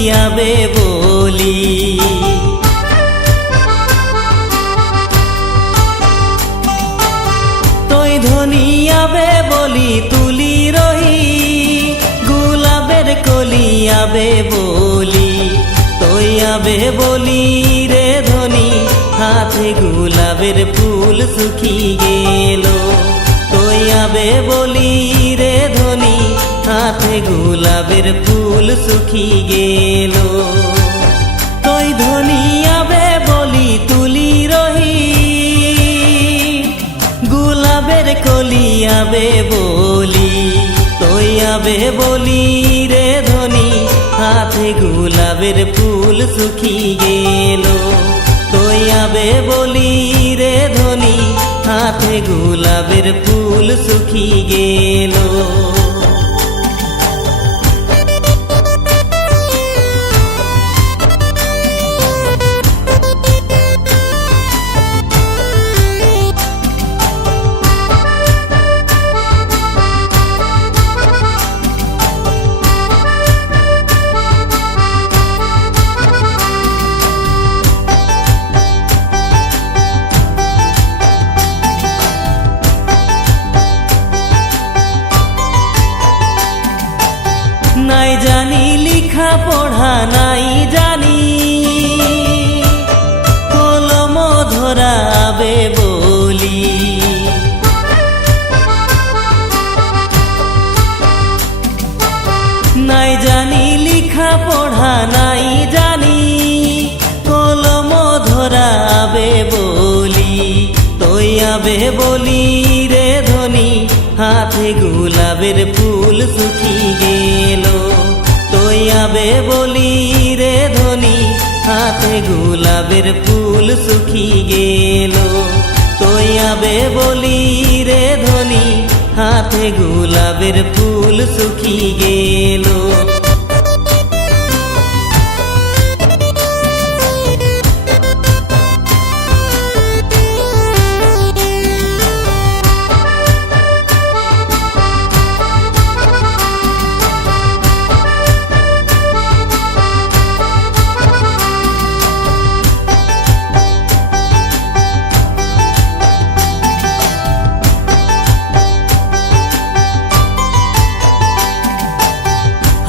কলিয়াবে বলি। তৈ ধনিয়াবে বলি তুলি রহি, গোলাপের কলিয়াবে বলি। তৈ আবে বলি রে ধনি, হাতে গোলাপের ফুল শুকি গেল। তৈ আবে বলি রে ধনি, হাতে গোলাপের ফুল শুকি গেল। তৈ ধনিয়াবে বলি তুলি রহি, গোলাপের কলিয়াবে বলি। তৈ আবে বলি রে ধনি, হাতে গোলাপের ফুল শুকি গেল। তৈ আবে বলি রে ধনি, হাতে গোলাপের ফুল শুকি গেল। নাই জানি লিখা পড়া নাই জানি, কলম ধরাবে বলি। নাই জানি লিখা পড়া নাই জানি, কলম ধরাবে বলি। তৈ আবে বলি রে ধনি, হাতে গোলাপের ফুল শুকি গেল। তৈ আবে বলি রে ধনি, হাতে গোলাপের ফুল শুকি গেল। তৈ আবে বলি রে ধনি, হাতে গোলাপের ফুল শুকি গেল।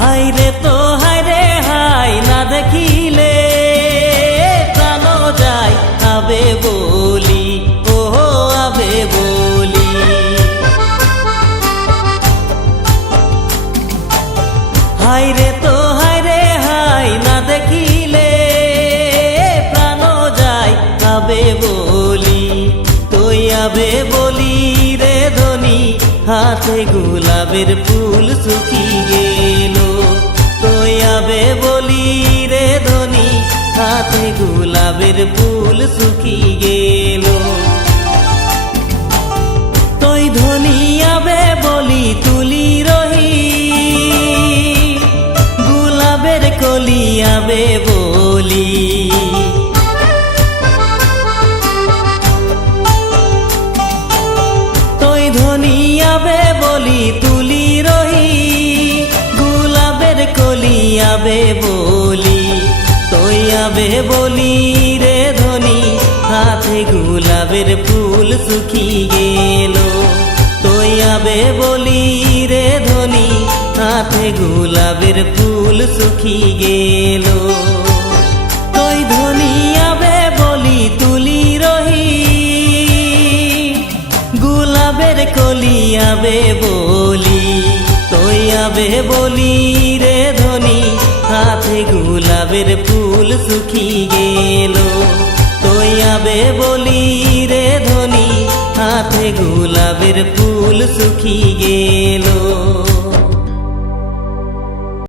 হাইরে তো হাইরে হাই, না দেখিলে প্রাণ যায় আবে বলি। ও আবে বলি, হাইরে তো হাইরে হাই, না দেখিলে প্রাণ যায় আবে বলি। তৈ আবে বলি রে ধনি, হাতে গোলাপের ফুল শুকি গেল। তৈ আবে বলি রে ধনি, হাতে গোলাপের ফুল শুকি গেল। তৈ ধনিয়াবে বলি তুলি রহি, গোলাপের কলিয়াবে বলি। তৈ ধনিয়াবে বলি তুলি রহি, গোলাপের কলিয়াবে বলি। তৈ আবে বলি রে ধনি, হাতে গোলাপের ফুল শুকি গেল। তৈ আবে বলি রে ধনি, হাতে গোলাপের ফুল শুকি গেল। তৈ ধনিয়াবে বলি তুলি রহি, গোলাপের কলিয়াবে বলি। তৈ আবে বলি রে ধনি, হাতে গোলাপের ফুল শুকি গেল। তৈ আবে বলি রে ধনি, হাতে গোলাপের ফুল শুকি গেল।